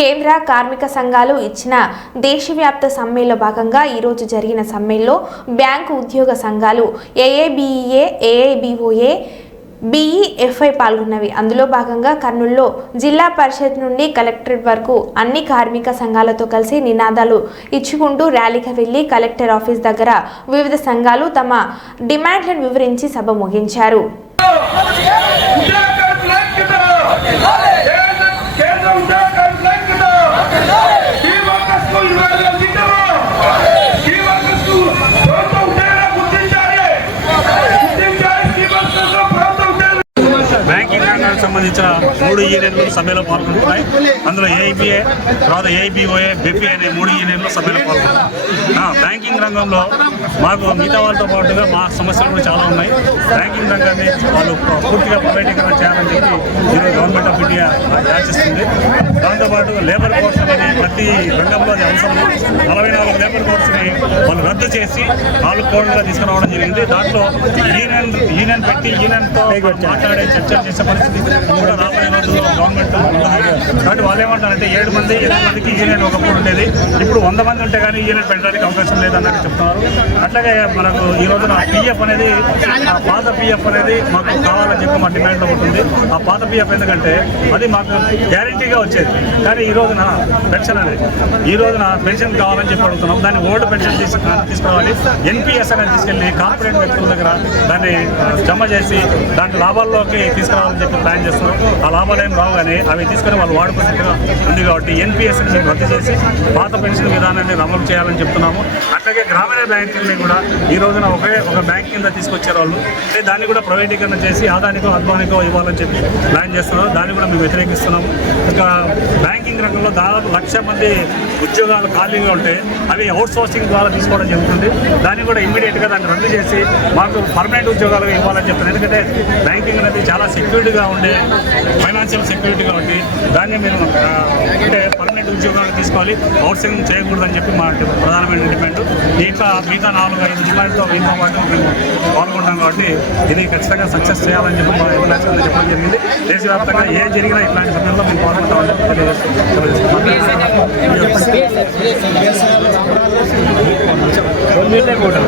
కేంద్ర కార్మిక సంఘాలు ఇచ్చిన దేశవ్యాప్త సమ్మెలో భాగంగా ఈరోజు జరిగిన సమ్మెల్లో బ్యాంకు ఉద్యోగ సంఘాలు ఏఏబిఈఏ ఏఐబిఓఏ బీఈఎఫ్ఐ పాల్గొన్నవి. అందులో భాగంగా కర్నూలులో జిల్లా పరిషత్ నుండి కలెక్టరేట్ వరకు అన్ని కార్మిక సంఘాలతో కలిసి నినాదాలు ఇచ్చుకుంటూ ర్యాలీకి వెళ్ళి కలెక్టర్ ఆఫీస్ దగ్గర వివిధ సంఘాలు తమ డిమాండ్లను వివరించి సభ ముగించారు. సంబంధించిన మూడు యూనియన్లు సభ్యులు పాల్గొంటున్నాయి. అందులో ఏఐబిఏ తర్వాత ఏఐబిఓఏ బెపి అనే మూడు యూనియన్లు సభ్యులు పాల్గొంటున్నాయి. బ్యాంకింగ్ రంగంలో మాకు మిగతా వాళ్ళతో పాటుగా మా సమస్యలు కూడా చాలా ఉన్నాయి. బ్యాంకింగ్ రంగాన్ని వాళ్ళు పూర్తిగా ప్రైవేటీకరణ చేయాలని చెప్పి ఈరోజు గవర్నమెంట్ ఆఫ్ ఇండియా యాచిస్తుంది దాంతోపాటు లేబర్ కోర్స్ అనేది ప్రతి రంగంలో అది అవసరం నలభై నాలుగు లేబర్ కోర్స్ని రద్దు చేసి నాలుగు కోడ్లుగా తీసుకురావడం జరిగింది. దాంట్లో యూనియన్ యూనియన్ పెట్టి యూనియన్తో మాట్లాడే చర్చ చేసే పరిస్థితి కూడా రాబోయే రోజుల్లో గవర్నమెంట్ కాబట్టి వాళ్ళు ఏమంటారంటే ఏడు మంది ఎనిమిది మందికి యూనియన్ ఒకప్పుడు ఉండేది. ఇప్పుడు వంద మంది ఉంటే కానీ యూనియన్ పెట్టడానికి అవకాశం లేదన్నట్టు చెప్తున్నారు. అట్లాగే మనకు ఈ రోజున పిఎఫ్ అనేది ఆ పాత పిఎఫ్ అనేది మాకు కావాలని చెప్పి మా డిమాండ్లో ఉంటుంది. ఆ పాత పిఎఫ్ ఎందుకంటే అది మాకు గ్యారంటీగా వచ్చేది. కానీ ఈ రోజున పెన్షన్ అనేది ఈ రోజున పెన్షన్ కావాలని చెప్పి అడుగుతున్నాం. దాన్ని ఓల్డ్ పెన్షన్ తీసుకున్నాను. తీసుకురావాలి. ఎన్పిఎస్ అనేది తీసుకెళ్ళి కార్పొరేట్ వ్యక్తుల దగ్గర దాన్ని జమ చేసి దాని లాభాల్లోకి తీసుకురావాలని చెప్పి ప్లాన్ చేస్తున్నాం. ఆ లాభాలు ఏం రావు కానీ అవి తీసుకొని వాళ్ళు వాడుకునేట్టుగా ఉంది కాబట్టి ఎన్పిఎస్ మేము రద్దు చేసి పాత పెన్షన్ విధానాన్ని అమలు చేయాలని చెప్తున్నాము. అట్లాగే గ్రామీణ బ్యాంకుల్ని కూడా ఈ రోజున ఒకే ఒక బ్యాంక్ కింద తీసుకొచ్చారు వాళ్ళు. అంటే దాన్ని కూడా ప్రైవేటీకరణ చేసి ఆదానికో అద్వానికో ఇవ్వాలని చెప్పి ప్లాన్ చేస్తున్నారు దాన్ని కూడా మేము వ్యతిరేకిస్తున్నాము. ఇంకా దాదాపు లక్ష మంది ఉద్యోగాలు ఖాళీగా ఉంటే అవి అవుట్ సోర్సింగ్ ద్వారా తీసుకోవడం జరుగుతుంది. దాన్ని కూడా ఇమ్మీడియట్గా దాన్ని రద్దు చేసి మాకు పర్మనెంట్ ఉద్యోగాలు ఇవ్వాలని చెప్తారు ఎందుకంటే బ్యాంకింగ్ అనేది చాలా సెక్యూరిటీగా ఉండే ఫైనాన్షియల్ సెక్యూరిటీగా ఉంది దాన్ని మీరు అంటే పర్మనెంట్ ఉద్యోగాలు తీసుకోవాలి. అవుట్ సోర్సింగ్ చేయకూడదని చెప్పి మా ప్రధానమైన డిమాండ్. ఇంకా మిగతా నాలుగు ఐదు డిమాండ్తో మీతో పాటు మేము పాల్గొంటాం కాబట్టి ఇది ఖచ్చితంగా సక్సెస్ చేయాలని చెప్పి మా చెప్పడం జరిగింది. దేశవ్యాప్తంగా ఏ జరిగినా ఇట్లాంటి సమయంలో మేము పాల్గొంటామని చెప్పి కూడా